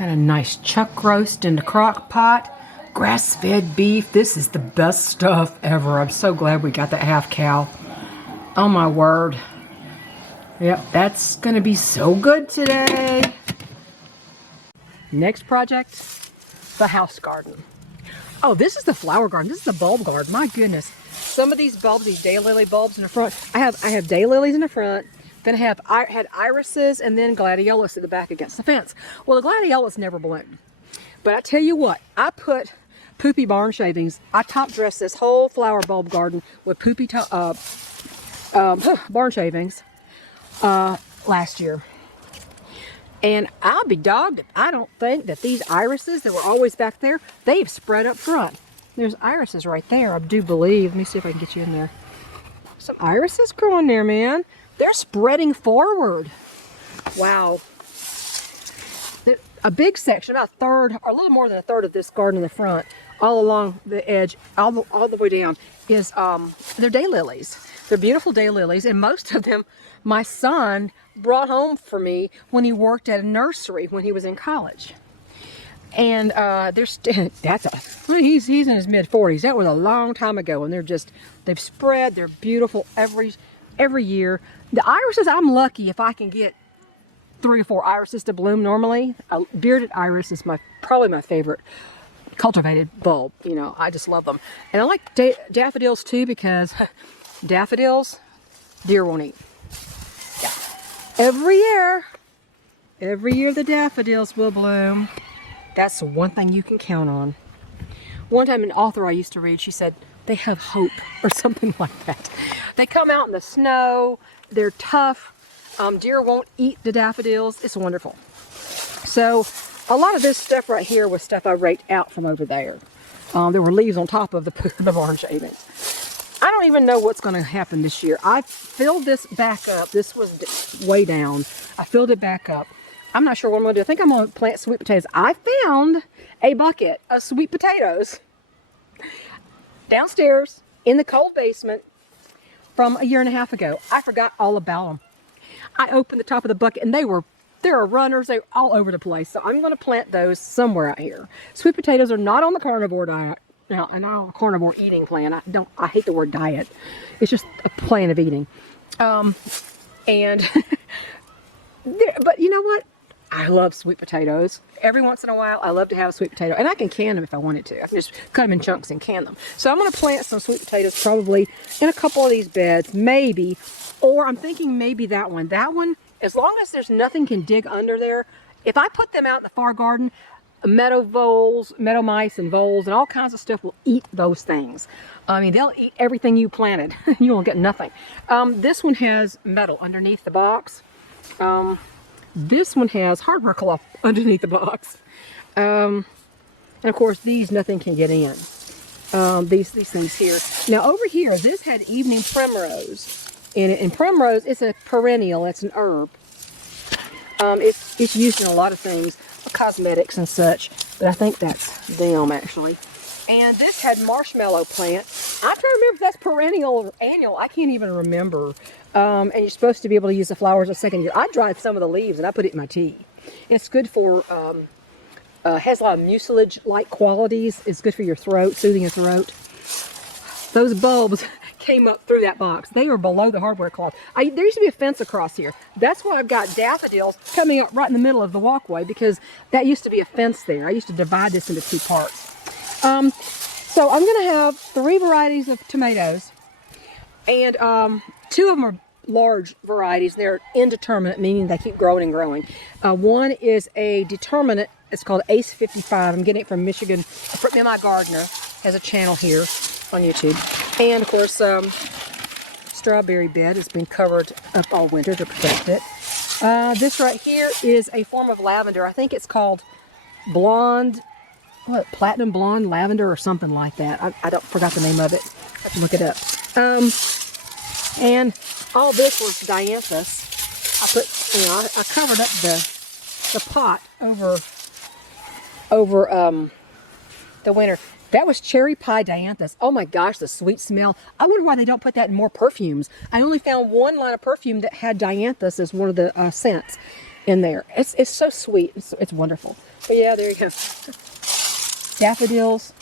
Got a nice chuck roast in the crock pot. Grass-fed beef. This is the best stuff ever. I'm so glad we got that half cow. Oh my word. Yep, that's gonna be so good today. Next project, the house garden. Oh, this is the flower garden. This is the bulb garden. My goodness. Some of these bulbs, these daylily bulbs in the front. I have daylilies in the front. Then I had irises and then gladiolus at the back against the fence. Well, the gladiolus never bloomed. But I tell you what, I put poopy barn shavings. I top dressed this whole flower bulb garden with poopy barn shavings last year. And I'll be dogged if I don't think that these irises that were always back there, they've spread up front. There's irises right there, I do believe. Let me see if I can get you in there. Some irises growing there, man. They're spreading forward. Wow. A big section, about a third, or a little more than a third of this garden in the front, all along the edge, all the way down, is they're daylilies. They're beautiful daylilies, and most of them my son brought home for me when he worked at a nursery when he was in college. And he's in his mid-40s. That was a long time ago, and they've spread. They're beautiful every year. The irises, I'm lucky if I can get 3 or 4 irises to bloom normally. A bearded iris is probably my favorite cultivated bulb. You know, I just love them. And I like daffodils too, because daffodils, deer won't eat. Yeah. Every year the daffodils will bloom. That's the one thing you can count on. One time an author I used to read, she said, they have hope, or something like that. They come out in the snow, they're tough, deer won't eat the daffodils. It's wonderful. So a lot of this stuff right here was stuff I raked out from over there. There were leaves on top of the barn shavings. I don't even know what's going to happen this year. I filled this back up. This was way down. I filled it back up. I'm not sure what I'm going to do. I think I'm going to plant sweet potatoes. I found a bucket of sweet potatoes downstairs in the cold basement from a 1.5 years ago. I forgot all about them. I opened the top of the bucket and there are runners. They're all over the place. So I'm going to plant those somewhere out here. Sweet potatoes are not on the carnivore diet. Now, I'm not on a carnivore eating plan. I hate the word diet. It's just a plan of eating. But you know what? I love sweet potatoes. Every once in a while, I love to have a sweet potato. And I can can them if I wanted to. I can just cut them in chunks and can them. So I'm going to plant some sweet potatoes probably in a couple of these beds, maybe. Or I'm thinking maybe that one. That one, as long as there's nothing can dig under there, if I put them out in the far garden, meadow mice and voles and all kinds of stuff will eat those things. I mean, they'll eat everything you planted. You won't get nothing. This one has metal underneath the box. This one has hardware cloth underneath the box. And of course, these, nothing can get in. These things here. Now over here, this had evening primrose in it. And primrose, it's a perennial, it's an herb. It's used in a lot of things, cosmetics and such, but I think that's them actually. And this had marshmallow plant. I'm trying to remember if that's perennial or annual. I can't even remember. And you're supposed to be able to use the flowers a second year. I dried some of the leaves and I put it in my tea. It's good for, has a lot of mucilage-like qualities. It's good for your throat, soothing your throat. Those bulbs came up through that box. They were below the hardware cloth. There used to be a fence across here. That's why I've got daffodils coming up right in the middle of the walkway, because that used to be a fence there. I used to divide this into 2 parts. So I'm going to have 3 varieties of tomatoes, and 2 of them are large varieties. They're indeterminate, meaning they keep growing and growing. One is a determinate. It's called Ace 55. I'm getting it from Michigan. My gardener has a channel here on YouTube. And of course, strawberry bed has been covered up all winter to protect it. This right here is a form of lavender. I think it's called platinum blonde lavender or something like that. I forgot the name of it. I have to look it up. And all this was dianthus. I covered up the pot over the winter. That was cherry pie dianthus. Oh my gosh, the sweet smell. I wonder why they don't put that in more perfumes. I only found one line of perfume that had dianthus as one of the scents. in there. It's so sweet. It's wonderful. But yeah, there you go. Daffodils.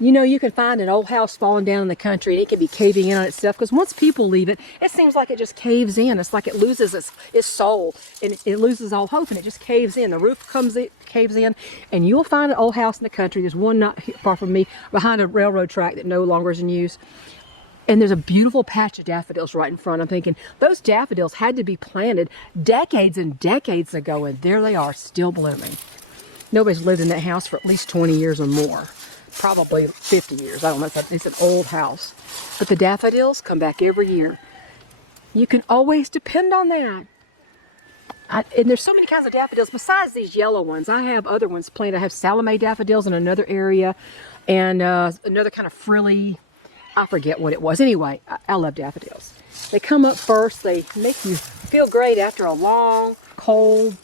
You know, you can find an old house falling down in the country and it can be caving in on itself, because once people leave it, it seems like it just caves in. It's like it loses its soul, and it loses all hope, and it just caves in. The roof caves in, and you'll find an old house in the country. There's one not far from me behind a railroad track that no longer is in use. And there's a beautiful patch of daffodils right in front. I'm thinking, those daffodils had to be planted decades and decades ago, and there they are, still blooming. Nobody's lived in that house for at least 20 years or more. Probably 50 years. I don't know. It's an old house. But the daffodils come back every year. You can always depend on that. And there's so many kinds of daffodils besides these yellow ones. I have other ones planted. I have Salome daffodils in another area, and another kind of frilly, I forget what it was. Anyway, I love daffodils. They come up first. They make you feel great after a long, cold,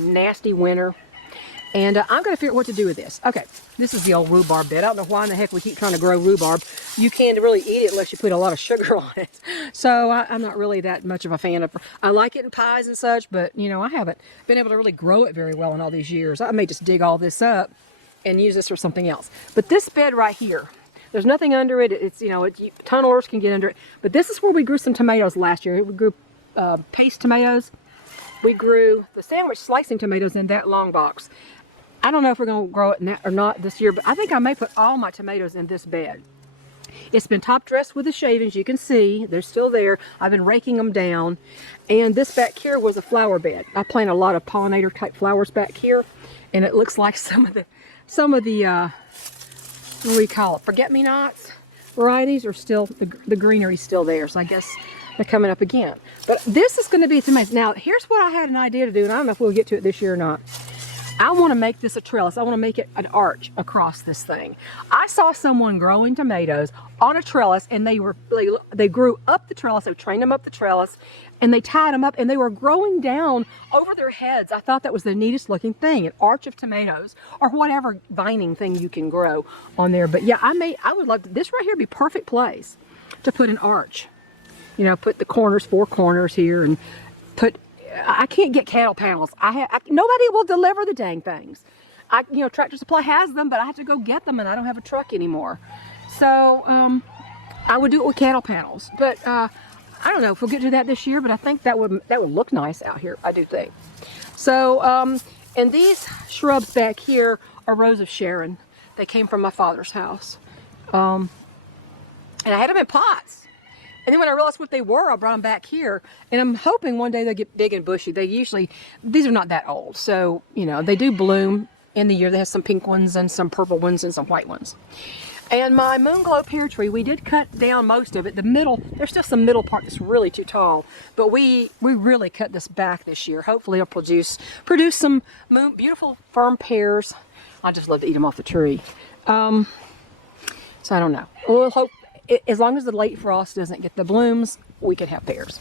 nasty winter. And I'm going to figure out what to do with this. Okay, this is the old rhubarb bed. I don't know why in the heck we keep trying to grow rhubbarb. You can't really eat it unless you put a lot of sugar on it. So I'm not really that much of a fan of. I like it in pies and such, but you know, I haven't been able to really grow it very well in all these years. I may just dig all this up and use this for something else. But this bed right here, there's nothing under it. It's, you know, tunnelers can get under it. But this is where we grew some tomatoes last year. We grew paste tomatoes. We grew the sandwich slicing tomatoes in that long box. I don't know if we're going to grow it or not this year, but I think I may put all my tomatoes in this bed. It's been top dressed with the shavings. You can see they're still there. I've been raking them down. And this back here was a flower bed. I plant a lot of pollinator type flowers back here, and it looks like some of the what do we call it, forget-me-nots varieties are still, the greenery's still there. So I guess they're coming up again. But this is going to be amazing. Now, here's what I had an idea to do, and I don't know if we'll get to it this year or not. I want to make this a trellis. I want to make it an arch across this thing. I saw someone growing tomatoes on a trellis, and they grew up the trellis. They trained them up the trellis, and they tied them up, and they were growing down over their heads. I thought that was the neatest looking thing, an arch of tomatoes, or whatever vining thing you can grow on there. But yeah, I would love this right here. Be perfect place to put an arch. You know, put the corners, 4 corners here, and put. I can't get cattle panels. Nobody will deliver the dang things. You know, Tractor Supply has them, but I have to go get them, and I don't have a truck anymore. So I would do it with cattle panels. But I don't know if we'll get to that this year, but I think that would look nice out here. I do think. So and these shrubs back here are Rose of Sharon. They came from my father's house, and I had them in pots. And then when I realized what they were, I brought them back here. And I'm hoping one day they'll get big and bushy. These are not that old. So, you know, they do bloom in the year. They have some pink ones and some purple ones and some white ones. And my Moonglow pear tree, we did cut down most of it. The middle, there's still some middle part that's really too tall. But we really cut this back this year. Hopefully it'll produce some beautiful firm pears. I just love to eat them off the tree. So I don't know. We'll hope. As long as the late frost doesn't get the blooms, we can have pears.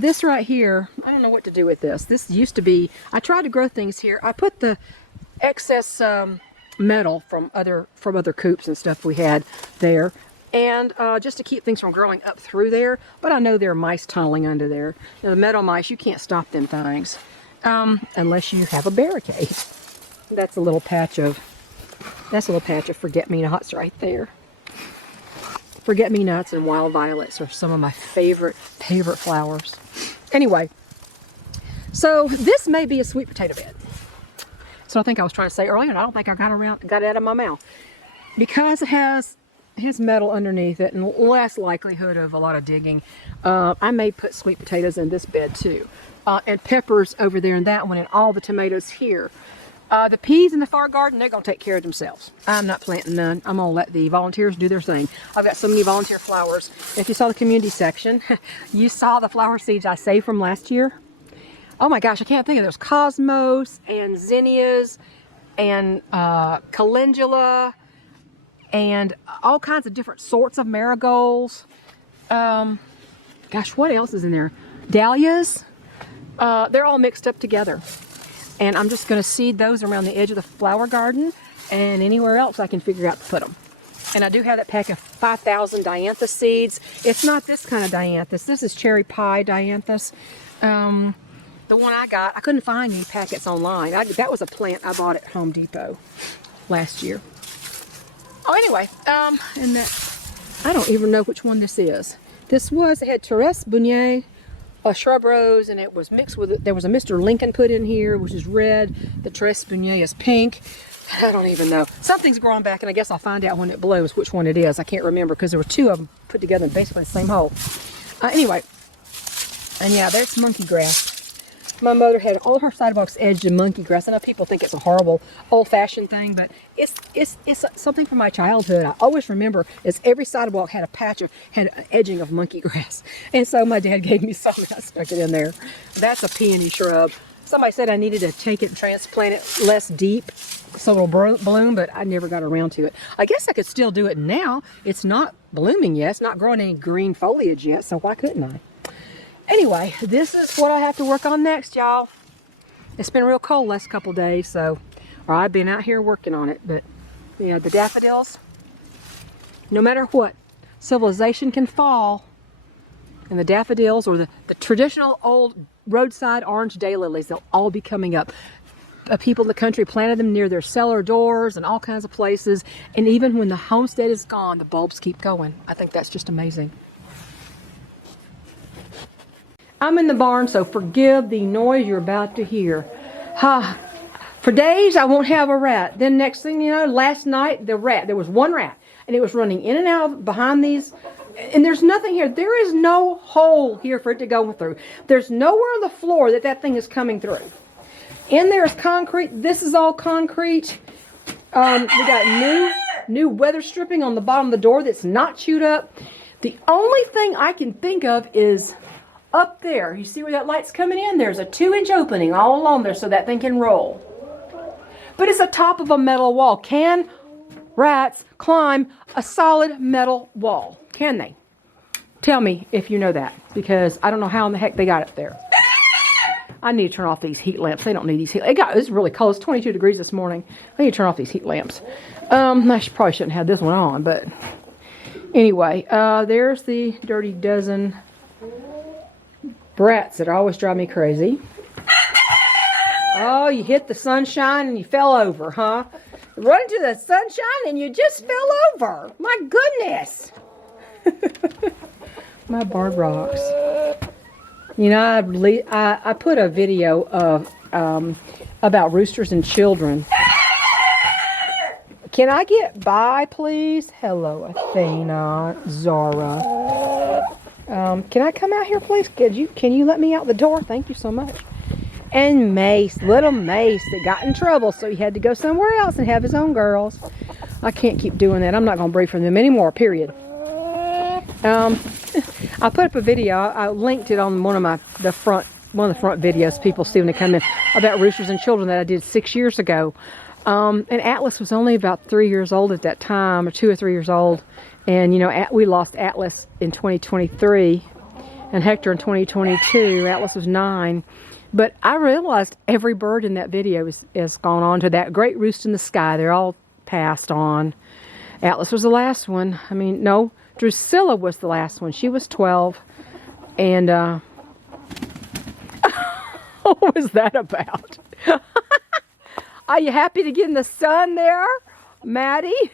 This right here, I don't know what to do with this. This used to be, I tried to grow things here. I put the excess metal from other coops and stuff we had there, and just to keep things from growing up through there. But I know there are mice tunneling under there. You know, the meadow mice, you can't stop them things unless you have a barricade. That's a little patch of forget-me-nots right there. Forget-me-nots and wild violets are some of my favorite flowers. Anyway, so this may be a sweet potato bed. So I think I was trying to say earlier, and I don't think I got it out of my mouth. Because it has metal underneath it and less likelihood of a lot of digging, I may put sweet potatoes in this bed too. And peppers over there in that one, and all the tomatoes here. The peas in the far garden, they're going to take care of themselves. I'm not planting none. I'm going to let the volunteers do their thing. I've got so many volunteer flowers. If you saw the community section, you saw the flower seeds I saved from last year. Oh my gosh, I can't think of it. There's cosmos and zinnias and calendula and all kinds of different sorts of marigolds. Gosh, what else is in there? Dahlias. They're all mixed up together. And I'm just going to seed those around the edge of the flower garden and anywhere else I can figure out to put them. And I do have that pack of 5,000 dianthus seeds. It's not this kind of dianthus. This is cherry pie dianthus. the one I got, I couldn't find any packets online. That was a plant I bought at Home Depot last year. Oh, anyway, and that, I don't even know which one this is. This was, it had Thérèse Bugnier, a shrub rose, and it was mixed with, there was a Mr. Lincoln put in here, which is red. The Thérèse Bugnier is pink. I don't even know. Something's growing back, and I guess I'll find out when it blooms which one it is. I can't remember because there were two of them put together in basically the same hole. Anyway, and yeah, there's monkey grass. My mother had all her sidewalks edged in monkey grass. I know people think it's a horrible old-fashioned thing, but it's something from my childhood. I always remember is every sidewalk had a patch of, had an edging of monkey grass. And so my dad gave me some and I stuck it in there. That's a peony shrub. Somebody said I needed to take it and transplant it less deep so it'll bloom, but I never got around to it. I guess I could still do it now. It's not blooming yet. It's not growing any green foliage yet, so why couldn't I? Anyway, this is what I have to work on next, y'all. It's been real cold last couple days, so I've been out here working on it. But you know, the daffodils, no matter what, civilization can fall, and the daffodils or the traditional old roadside orange daylilies, they'll all be coming up. People in the country planted them near their cellar doors and all kinds of places, and even when the homestead is gone, the bulbs keep going. I think that's just amazing. I'm in the barn, so forgive the noise you're about to hear. For days, I won't have a rat. Then next thing you know, last night, there was one rat, and it was running in and out behind these, and there's nothing here. There is no hole here for it to go through. There's nowhere on the floor that thing is coming through. In there is concrete. This is all concrete. We got new weather stripping on the bottom of the door that's not chewed up. The only thing I can think of is up there. You see where that light's coming in? There's a 2-inch opening all along there so that thing can roll. But it's the top of a metal wall. Can rats climb a solid metal wall? Can they? Tell me if you know that, because I don't know how in the heck they got it there. I need to turn off these heat lamps. They don't need these heat lamps. It's really cold. It's 22 degrees this morning. I need to turn off these heat lamps. Probably shouldn't have this one on, but anyway, there's the dirty dozen brats that always drive me crazy. Oh, you hit the sunshine and you fell over, huh? Run into the sunshine and you just fell over. My goodness. My barn rocks. You know, I put a video of about roosters and children. Can I get by, please? Hello, Athena, Zara. Can I come out here, please? Can you let me out the door? Thank you so much. And Mace, little Mace, that got in trouble, so he had to go somewhere else and have his own girls. I can't keep doing that. I'm not going to breed from them anymore, period. I put up a video. I linked it on one of the front videos people see when they come in about roosters and children that I did 6 years ago. And Atlas was only about 3 years old at that time, or 2 or 3 years old. And you know, we lost Atlas in 2023 and Hector in 2022. Atlas was 9. But I realized every bird in that video has gone on to that great roost in the sky. They're all passed on. Atlas was the last one. I mean, no, Drusilla was the last one. She was 12. And what was that about? Are you happy to get in the sun there, Maddie?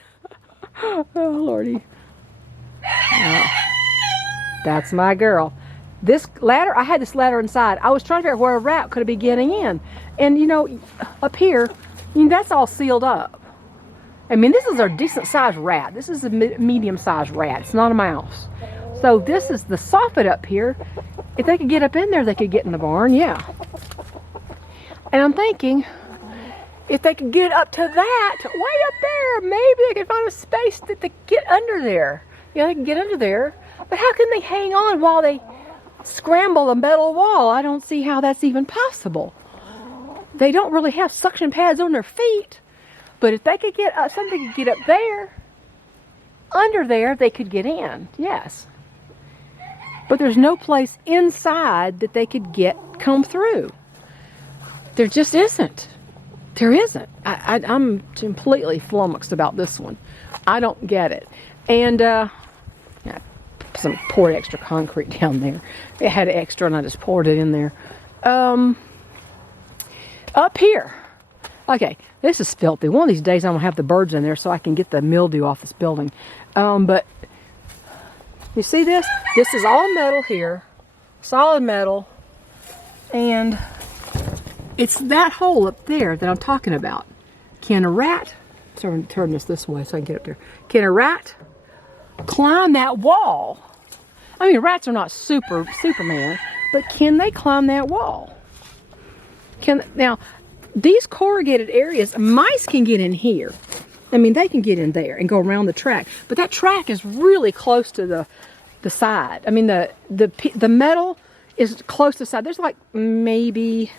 Oh, Lordy. Oh, that's my girl. This ladder, I had this ladder inside. I was trying to figure out where a rat could be getting in. And, you know, up here, that's all sealed up. I mean, this is a decent-sized rat. This is a medium-sized rat. It's not a mouse. So this is the soffit up here. If they could get up in there, they could get in the barn, yeah. And I'm thinking, if they could get up to that, way up there, maybe they could find a space that they get under there. Yeah, they can get under there. But how can they hang on while they scramble a metal wall? I don't see how that's even possible. They don't really have suction pads on their feet. But if they could get up, something could get up there, under there, they could get in, yes. But there's no place inside that they could come through. There just isn't. There isn't. I'm completely flummoxed about this one. I don't get it. And I poured extra concrete down there. It had extra and I just poured it in there. Up here. Okay, this is filthy. One of these days I'm gonna have the birds in there so I can get the mildew off this building. But you see this? This is all metal here, solid metal, and it's that hole up there that I'm talking about. Can a rat, turn this way so I can get up there. Can a rat climb that wall? I mean, rats are not Superman, but can they climb that wall? Now, these corrugated areas, mice can get in here. I mean, they can get in there and go around the track, but that track is really close to the side. I mean, the metal is close to the side. There's like maybe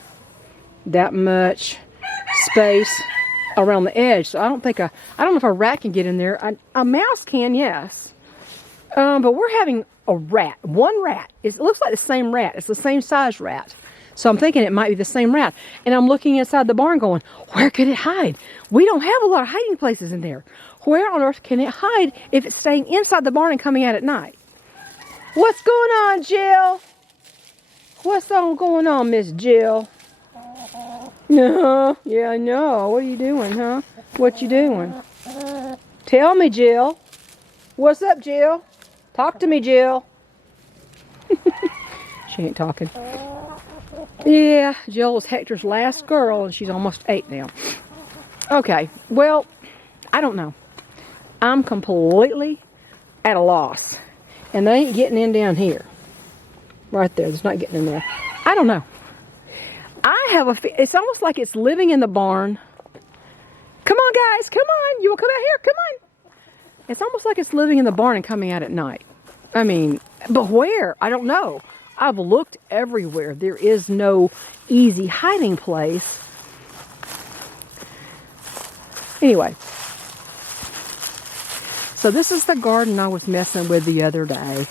that much space around the edge, so I don't know if a rat can get in there. A mouse can, yes. But we're having a rat. One rat. It looks like the same rat. It's the same size rat. So I'm thinking it might be the same rat. And I'm looking inside the barn going, where could it hide? We don't have a lot of hiding places in there. Where on earth can it hide if it's staying inside the barn and coming out at night? What's going on, Jill? What's going on, Miss Jill? No, yeah, I know. What are you doing, huh? What you doing? Tell me, Jill. What's up, Jill? Talk to me, Jill. She ain't talking. Yeah, Jill was Hector's last girl, and she's almost 8 now. Okay, well, I don't know. I'm completely at a loss. And they ain't getting in down here. Right there, it's not getting in there. I don't know. I have it's almost like it's living in the barn. Come on, guys, come on. You will come out here, come on. It's almost like it's living in the barn and coming out at night. I mean, but where? I don't know. I've looked everywhere. There is no easy hiding place. Anyway. So this is the garden I was messing with the other day.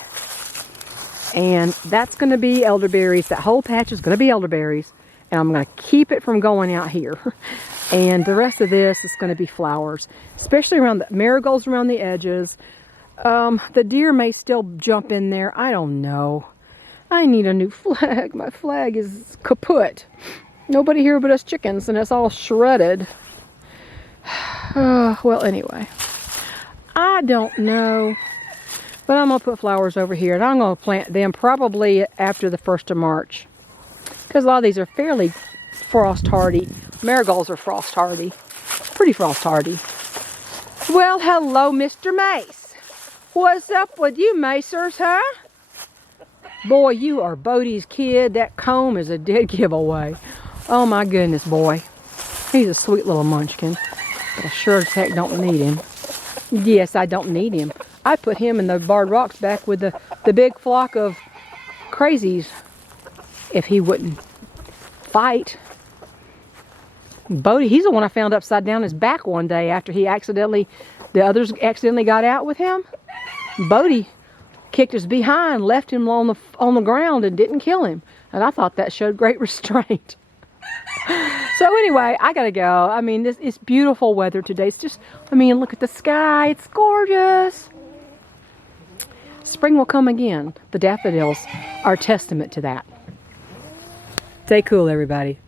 And that's going to be elderberries. That whole patch is going to be elderberries. And I'm going to keep it from going out here. And the rest of this is going to be flowers. Especially around the marigolds around the edges. The deer may still jump in there. I don't know. I need a new flag. My flag is kaput. Nobody here but us chickens, and it's all shredded. Well, anyway. I don't know. But I'm going to put flowers over here, and I'm going to plant them probably after the 1st of March. Because a lot of these are fairly frost hardy. Marigolds are frost hardy. Pretty frost hardy. Well, hello, Mr. Mace. What's up with you, Macers, huh? Boy, you are Bodie's kid. That comb is a dead giveaway. Oh my goodness, boy. He's a sweet little munchkin. But I sure as heck don't need him. Yes, I don't need him. I put him in the barred rocks back with the big flock of crazies. If he wouldn't fight. Bodie, he's the one I found upside down his back one day after the others accidentally got out with him. Bodie kicked his behind, left him on the ground and didn't kill him. And I thought that showed great restraint. So anyway, I gotta go. I mean, it's beautiful weather today. It's just, I mean, look at the sky. It's gorgeous. Spring will come again. The daffodils are a testament to that. Stay cool, everybody.